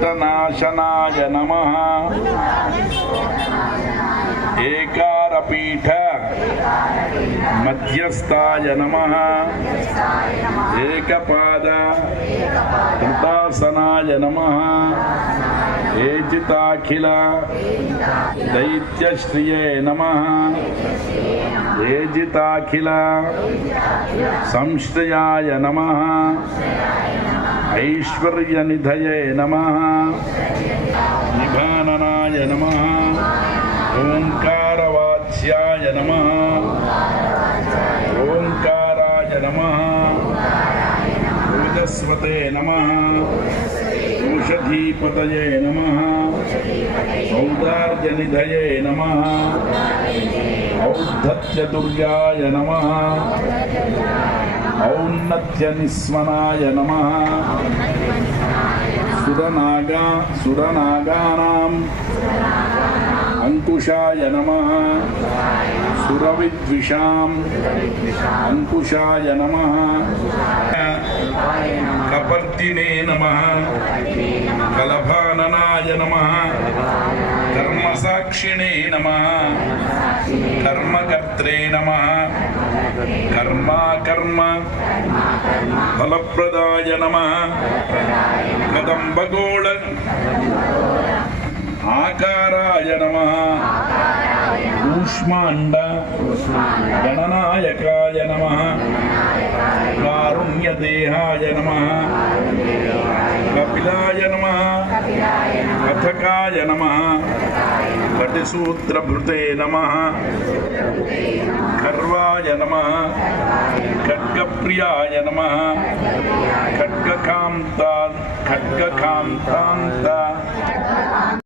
भक्तनाशनाय नमः। एकारपीठ मध्यस्थाय नमः। एकपाद कृतासनाय नमः। एजिताखिल दैत्यश्रिये नमः। एजिताखिल संश्रियाय नमः। ऐश्वर्यनिधये नमः। नम। ओंकार ओङ्कारवाच्याय नम। ओंकाराय नम। ओजस्वते नम। ओषधीपतये नमः। सौदार्यनिधये नमः। औद्धत्यदुर्गाय नम। ఔన్నత్యనిస్మనాయ నమ. సురనాగా సురనాగానాం అంకుశాయ నమ. సురవిద్విషాం అంకుశాయ నమ. కపర్దినే నమ. కలభాననాయ నమ. కర్మసాక్షిణే నమ. కర్మకర్త్రే నమ కర్మా కర్మ ఫలప్రదాయ నమ కదంబగోళ ఆకారాయ నమ ఊష్మాండ గణనాయకాయ నమ కారుణ్యదేహాయ నమ కథకాయ నమ. కటిసూత్రభృతే నమ. ఖర్వాయ నమ. ఖడ్గప్రియాయ నమ. ఖడ్గకాంత ఖడ్గకాంతాంత.